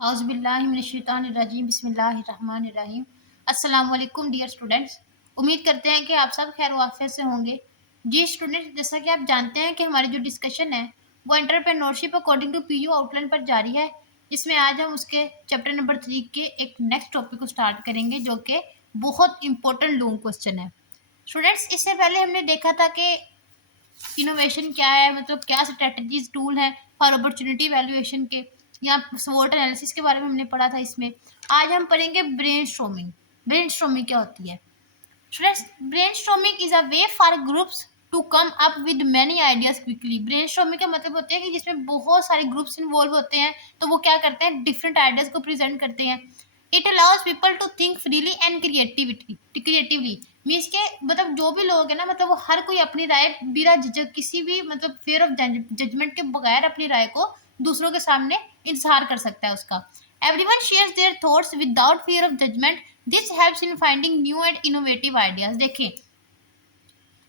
औज़ुबिल्लाहिमिनश्शैतानिर्रजीम बिस्मिल्लाहिर्रहमानिर्रहीम। अस्सलाम वालेकुम डियर स्टूडेंट्स। उम्मीद करते हैं कि आप सब खैर वाफियत से होंगे। जी स्टूडेंट्स, जैसा कि आप जानते हैं कि हमारी जो डिस्कशन है वो entrepreneurship according to PU outline पर जारी है, जिसमें आज हम उसके चैप्टर नंबर 3 के एक नेक्स्ट टॉपिक को स्टार्ट करेंगे, जो कि बहुत इंपॉर्टेंट लॉन्ग क्वेश्चन है। स्टूडेंट्स, इससे पहले हमने देखा था कि इनोवेशन क्या है, मतलब क्या स्ट्रेटजीज टूल है फॉर अपॉर्चुनिटी वैल्यूएशन के, या स्वॉट एनालिसिस के बारे में हमने पढ़ा था। इसमें आज हम पढ़ेंगे ब्रेनस्टॉर्मिंग। ब्रेनस्टॉर्मिंग क्या होती है students? Brainstorming is a way for groups to come up with many ideas quickly. Brainstorming का मतलब होता है कि जिसमें बहुत सारे ग्रुप्स इन्वॉल्व होते हैं, तो वो क्या करते हैं, डिफरेंट आइडियाज को प्रेजेंट करते हैं। It allows people to think freely and creatively. Means के मतलब जो भी लोग हैं ना, मतलब वो हर कोई अपनी राय बिना झिझक, किसी भी मतलब फेयर ऑफ जजमेंट के बगैर अपनी राय को दूसरों के सामने इजहार कर सकता है उसका। Everyone shares their thoughts without fear of judgment. This helps in finding new and innovative ideas. देखिए,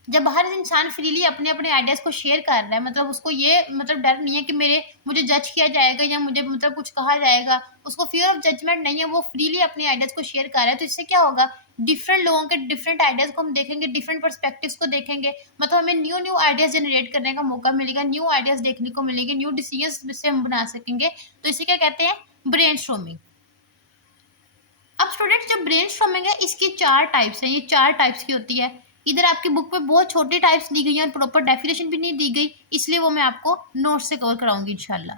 जब हर इंसान फ्रीली अपने अपने आइडियाज को शेयर कर रहा है, मतलब उसको ये मतलब डर नहीं है कि मुझे जज किया जाएगा या मुझे मतलब कुछ कहा जाएगा, उसको फियर ऑफ जजमेंट नहीं है, वो फ्रीली अपने आइडियाज को शेयर कर रहा है। तो इससे क्या होगा, डिफरेंट लोगों के डिफरेंट आइडियाज को हम देखेंगे, डिफरेंट पर्सपेक्टिव्स को देखेंगे, मतलब हमें न्यू न्यू आइडियाज जनरेट करने का मौका मिलेगा, न्यू आइडियाज देखने को मिलेंगे, न्यू डिसीजंस जिससे हम बना सकेंगे। तो इसे क्या कहते हैं, ब्रेनस्टॉर्मिंग। अब स्टूडेंट्स, जो ब्रेनस्टॉर्मिंग है इसकी 4 टाइप्स हैं। ये 4 टाइप्स की होती है। इधर आपकी बुक में बहुत छोटी टाइप्स दी गई हैं और प्रॉपर डेफिनेशन भी नहीं दी गई, इसलिए वो मैं आपको नोट से कवर कराऊंगी इंशाल्लाह।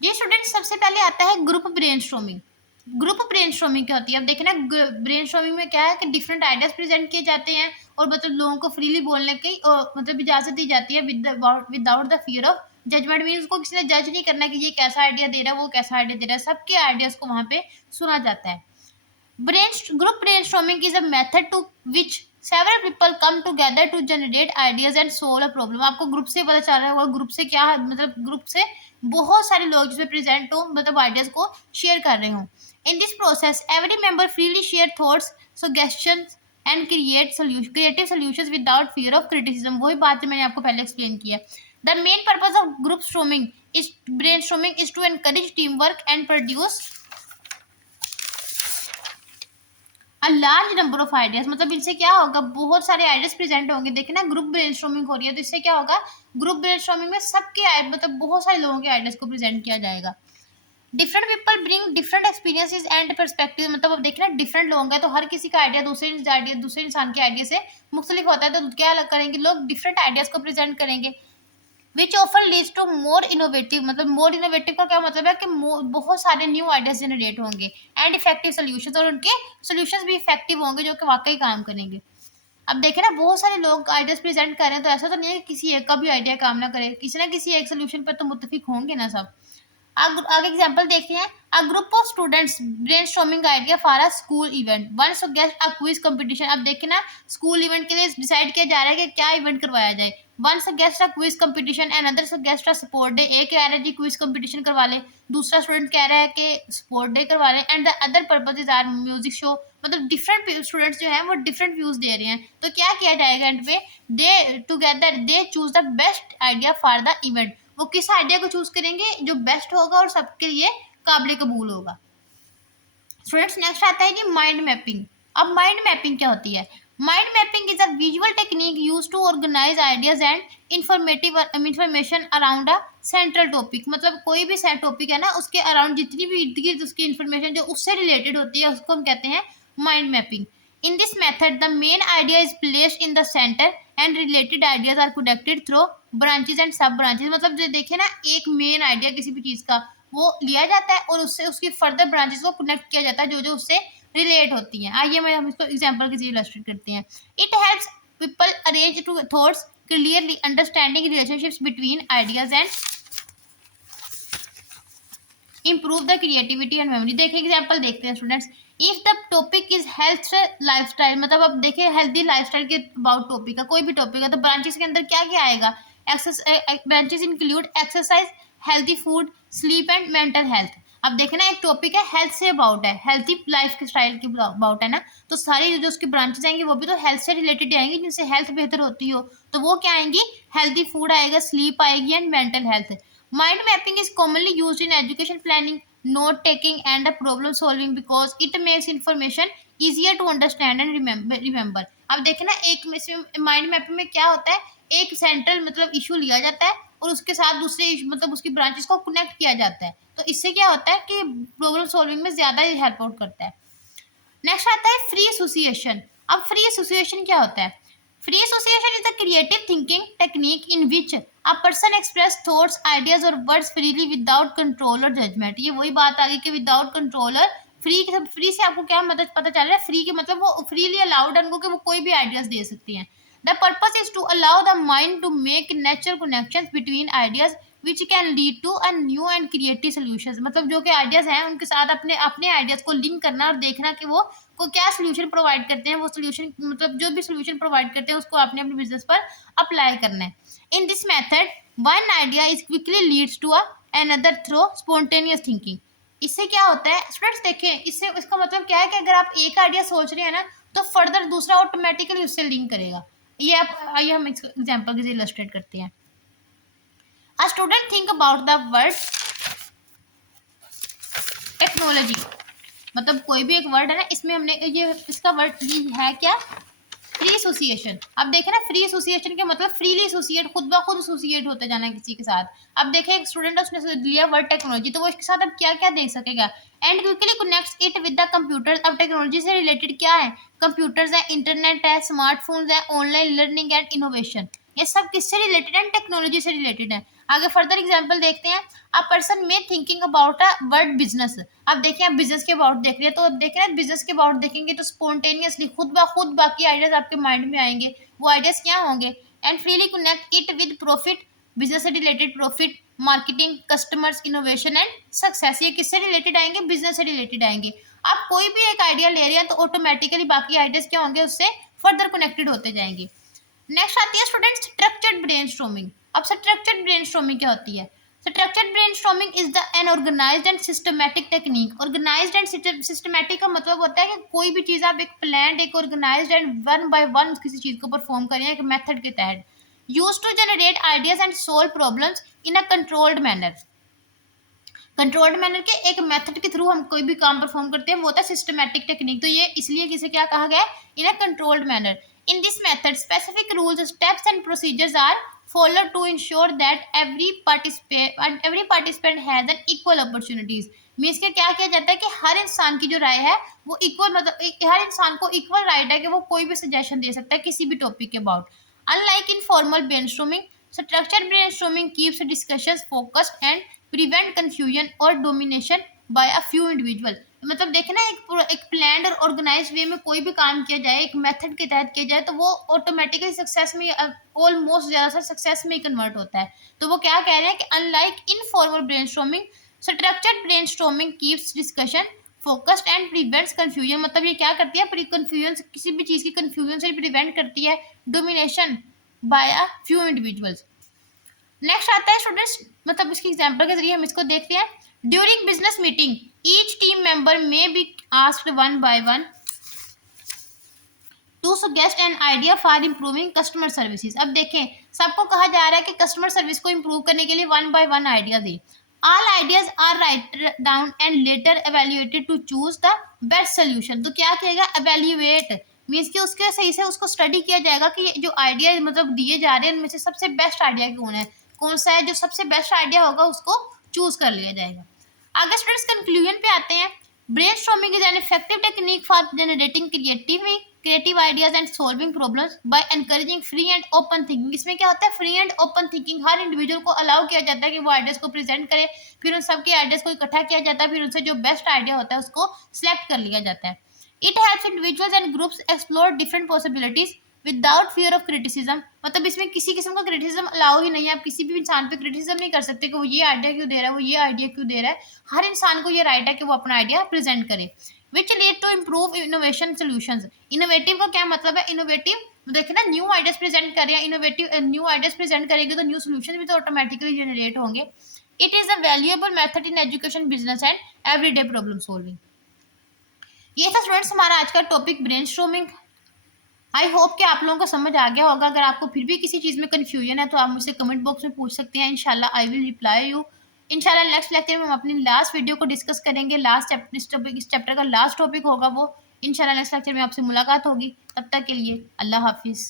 ये स्टूडेंट्स, सबसे पहले आता है ग्रुप ब्रेनस्टॉर्मिंग। ग्रुप ब्रेनस्टॉर्मिंग क्या होती है? अब देखें ना, ब्रेनस्टॉर्मिंग में क्या है कि डिफरेंट आइडियाज प्रेजेंट किए जाते हैं और मतलब लोगों को फ्रीली बोलने की मतलब इजाजत दी जाती है without the fear of judgment. Mean उसको किसी ने जज नहीं करना कि ये कैसा आइडिया दे रहा है, वो कैसा आइडिया दे रहा है, सबके आइडियाज को वहां पे सुना जाता है। Group brainstorming is a method to which several people come together to generate ideas and solve a problem। आपको ग्रुप से पता चल रहा होगा, ग्रुप से क्या मतलब, ग्रुप से बहुत सारे लोग जिसमें प्रेजेंट हो, मतलब आइडियाज को शेयर कर रहे हो। In this process every member freely share thoughts, suggestions and creative solutions without fear of criticism. वही बात जो मैंने आपको पहले एक्सप्लेन किया। The main purpose of group storming is brainstorming is to encourage team work and produce a large number of ideas. मतलब इनसे क्या होगा, बहुत सारे आइडियाज प्रेजेंट होंगे। देखिए ना, ग्रुप ब्रेनस्टॉर्मिंग हो रही है, तो इससे क्या होगा, ग्रुप ब्रेनस्टॉर्मिंग में सबके मतलब बहुत सारे लोगों के आइडियाज को प्रेजेंट किया जाएगा। Different people bring different experiences and perspective. मतलब अब देखना, डिफरेंट लोग हैं तो हर किसी का आइडिया दूसरे इंसान के आइडिया से मुख्तलिफ होता है, तो क्या अलग करेंगे लोग, डिफरेंट आइडियाज को प्रेजेंट करेंगे। Which offer leads to more innovative. मतलब मोर इनोवेटिव का क्या मतलब है कि बहुत सारे न्यू आइडियाज जनरेट होंगे एंड इफेक्टिव सोल्यूशन, और उनके सोल्यूशन भी इफेक्टिव होंगे जो कि वाकई काम करेंगे। अब देखें ना, बहुत सारे लोग आइडियाज प्रेजेंट कर रहे हैं, तो ऐसा तो नहीं है कि किसी एक का भी आइडिया काम ना करे, किसी ना किसी एक सोल्यूशन पर तो मुत्तफिक होंगे ना सब। आगे एग्जांपल देखते हैं। A group of students brainstorming idea for a school event, one suggest a quiz competition. अब देखिए ना, स्कूल इवेंट के लिए डिसाइड किया जा रहा है कि क्या इवेंट करवाया जाए। One suggest a quiz competition and other suggest a sport day. एक कह रहा है जी क्विज कंपटीशन करवा ले, दूसरा स्टूडेंट कह रहा है कि स्पोर्ट डे करवा ले, and the other purposes are music show. मतलब डिफरेंट स्टूडेंट्स जो हैं वो डिफरेंट व्यूज दे रहे हैं, तो क्या किया जाएगा एंड पे, दे together they choose the best idea for the event. वो किस आइडिया को चूज करेंगे जो बेस्ट होगा और सबके लिए काबिल कबूल होगा। स्टूडेंट्स, नेक्स्ट आता है जी माइंड मैपिंग। अब माइंड मैपिंग क्या होती है? Mind mapping is a visual technique use to organize ideas and information around a central topic. मतलब कोई भी टॉपिक है ना, उसके अराउंड जितनी भी इर्द गिर्द उसकी इन्फॉर्मेशन जो उससे रिलेटेड होती है, उसको हम कहते हैं mind mapping. In this method, the main idea is placed in the center and related ideas are connected through branches and sub branches। मतलब जो देखिए ना, एक मेन आइडिया किसी भी चीज का वो लिया जाता है और उससे उसकी फर्दर ब्रांचेस को कनेक्ट किया जाता है जो जो उससे रिलेट होती हैं। आइए हम इसको एग्जांपल के जरिए इलस्ट्रेट करते हैं। It helps people arrange to thoughts clearly, understanding relationships between ideas and improve the creativity and memory। देखिए एग्जांपल देखते हैं students. If the topic is health lifestyle, मतलब अब देखिए हेल्दी लाइफस्टाइल के अबाउट टॉपिक है, कोई भी टॉपिक है, तो ब्रांचेस के अंदर क्या क्या आएगा, branches include exercise, healthy food, sleep and mental health. अब देखे ना, एक टॉपिक है हेल्थ से अबाउट है, हेल्थी लाइफ स्टाइल के अबाउट है ना, तो सारी जो उसकी ब्रांचेस आएंगी वो भी तो हेल्थ से रिलेटेड आएंगी, जिनसे हेल्थ बेहतर होती हो, तो वो क्या आएंगी, हेल्थी फूड आएगा, स्लीप आएगी and mental health. Mind mapping is commonly used in education planning. note taking and a problem solving because it makes information easier to understand and remember। अब देखें ना, एक माइंड मैपिंग में क्या होता है, एक सेंट्रल मतलब इशू लिया जाता है और उसके साथ दूसरे मतलब उसकी ब्रांचेस को कनेक्ट किया जाता है, तो इससे क्या होता है कि प्रॉब्लम सॉल्विंग में ज्यादा हेल्प आउट करता है। नेक्स्ट आता है फ्री एसोसिएशन। अब फ्री एसोसिएशन क्या होता है? Free association is the creative thinking technique in which a person express thoughts ideas और वर्ड्स फ्रीली विदाउट कंट्रोल और जजमेंट। ये वही बात आ गई कि विदाउट कंट्रोल और फ्री से आपको क्या मदद पता चल रहा है, फ्री के मतलब वो फ्रीली अलाउड है उनको कि वो कोई भी आइडियाज दे सकती हैं। The purpose is to allow the mind to make natural connections between ideas which can lead to a new and creative solutions. मतलब जो कि आइडियाज हैं उनके साथ अपने अपने आइडियाज को लिंक करना और देखना कि वो को क्या सोल्यूशन प्रोवाइड करते हैं, वो सोल्यूशन मतलब जो भी सोल्यूशन प्रोवाइड करते हैं उसको आपने अपने बिजनेस पर अप्लाई करना है। In this method one idea is quickly leads to another through spontaneous thinking. इससे क्या होता है स्टूडेंट्स, देखें इससे इसका मतलब क्या है कि अगर आप एक आइडिया सोच रहे हैं ना तो फर्दर दूसरा ऑटोमेटिकली उससे लिंक करेगा। ये आप आइए हम एग्जाम्पल से इलस्ट्रेट करते हैं। A student think about the word technology. मतलब कोई भी एक वर्ड है ना, इसमें हमने ये इसका वर्ड ये है क्या, फ्री एसोसिएशन। अब देखें ना, फ्री एसोसिएशन के मतलब फ्रीली एसोसिएट, खुद ब खुद एसोसिएट होते जाना है किसी के साथ। अब देखें एक स्टूडेंट है, उसने लिया वर्ड टेक्नोलॉजी, तो वो इसके साथ अब क्या क्या देख सकेगा, and quickly connects it with the computer. अब टेक्नोलॉजी से रिलेटेड क्या है, कंप्यूटर्स है, इंटरनेट है, स्मार्टफोन्स है, ऑनलाइन लर्निंग एंड इनोवेशन, ये सब किससे रिलेटेड है, टेक्नोलॉजी से रिलेटेड है। आगे फर्दर एग्जांपल देखते हैं। अ पर्सन में thinking about a word business. अब देखिए आप बिजनेस के अबाउट देख रहे हैं, तो अब देख रहे हैं बिजनेस के अबाउट देखेंगे तो स्पॉन्टेनियसली खुद ब खुद बाकी आइडियाज आपके माइंड में आएंगे। वो आइडियाज क्या होंगे, and freely connect it with profit, business से related profit, marketing, customers, innovation and success. ये किससे रिलेटेड आएंगे, बिजनेस से रिलेटेड आएंगे। आप कोई भी एक आइडिया ले रहे हैं तो ऑटोमेटिकली बाकी आइडियाज क्या होंगे, उससे फर्दर कनेक्टेड होते जाएंगे। नेक्स्ट आती है स्टूडेंट्स स्ट्रक्चर्ड ब्रेनस्टॉर्मिंग। अब स्ट्रक्चर्ड ब्रेनस्टॉर्मिंग क्या होती है? Structured brainstorming is the an organized and systematic technique. Organized and systematic का मतलब होता है कि कोई भी चीज़ आप एक प्लान, एक organized and one by one किसी चीज़ को परफॉर्म करें एक मेथड के तहत, use to generate ideas and solve problems in a controlled manner. Controlled manner के एक मेथड के थ्रू हम कोई भी काम परफॉर्म करते हैं, वो होता है सिस्टमैटिक टेक्निक। तो ये इसलिए किसे क्या कहा गया है, in a controlled manner. In this method specific rules, steps and procedures are follow to ensure that every participant has an equal opportunities. Means के क्या किया जाता है कि हर इंसान की जो राय है वो इक्वल, मतलब हर इंसान को इक्वल राइट है कि वो कोई भी सजेशन दे सकता है किसी भी टॉपिक के about. Unlike informal brainstorming, structured brainstorming keeps discussions focused and prevent confusion और domination by a few individual. मतलब देखे ना, एक प्लान और ऑर्गेनाइज वे में कोई भी काम किया जाए, एक मेथड के तहत किया जाए, तो वो ऑटोमेटिकली सक्सेस में, ऑलमोस्ट ज़्यादातर सक्सेस में ही कन्वर्ट होता है। तो वो क्या कह रहे हैं कि unlike informal brainstorming, structured brainstorming keeps discussion focused and prevents confusion. मतलब ये क्या करती है, कंफ्यूजन, किसी भी चीज़ की कंफ्यूजन से प्रिवेंट करती है, domination by a few individuals. Next आता है स्टूडेंट्स, मतलब इसकी एग्जांपल के जरिए हम इसको देखते हैं। During business meeting each team member may be asked one by one to suggest an idea for improving customer services. अब देखें सबको कहा जा रहा है कि कस्टमर सर्विस को इम्प्रूव करने के लिए वन बाय वन आइडिया दे। All ideas are write down and later evaluated to choose the best solution. तो क्या किएगा, एवेल्युएट मीन्स कि उसके सही से उसको स्टडी किया जाएगा कि जो आइडिया मतलब दिए जा रहे हैं उनमें से सबसे बेस्ट आइडिया कौन सा है, जो सबसे बेस्ट आइडिया होगा उसको चूज कर लिया जाएगा। आगे स्टूडेंट्स कंक्लूजन पे आते हैं। Brainstorming is an effective technique for generating creative ideas and solving problems bye encouraging free and open thinking. इसमें क्या होता है, free and open thinking, her individual को अलाउ किया जाता है कि वो आइडियाज को प्रेजेंट करे, फिर उन सबके आइडियाज को इकट्ठा किया जाता है, फिर उनसे जो बेस्ट आइडिया होता है उसको सिलेक्ट कर लिया जाता है। It helps individuals and groups explore different possibilities without fear of criticism. मतलब इसमें किसी किस्म का क्रिटिसिज्म अलाउ ही नहीं है, आप किसी भी इंसान पे क्रिटिसिज्म नहीं कर सकते कि वो ये आइडिया क्यों दे रहा है, वो ये आइडिया क्यों दे रहा है। हर इंसान को ये राइट है कि वो अपना आइडिया प्रेजेंट करे। Which lead to improve innovation solutions. Innovative का क्या मतलब है, इनोवेटिव देखे ना, न्यू आइडियाज प्रेजेंट कर रहे हैं, इनोवेटिव न्यू आइडियाज प्रेजेंट करेंगे तो न्यू सोल्यूशन भी तो ऑटोमेटिकली जनरेट होंगे। It is a valuable method in education, business and everyday problem solving. ये था स्टूडेंट्स हमारा आज का टॉपिक ब्रेनस्टॉर्मिंग। आई होप कि आप लोगों को समझ आ गया होगा। अगर आपको फिर भी किसी चीज़ में कन्फ्यूजन है तो आप मुझसे कमेंट बॉक्स में पूछ सकते हैं, इंशाल्लाह आई विल रिप्लाई यू। इंशाल्लाह नेक्स्ट लेक्चर में हम अपनी लास्ट वीडियो को डिस्कस करेंगे। इस चैप्टर का लास्ट टॉपिक होगा वो। इंशाल्लाह नेक्स्ट लेक्चर में आपसे मुलाकात होगी। तब तक के लिए अल्लाह हाफिज़।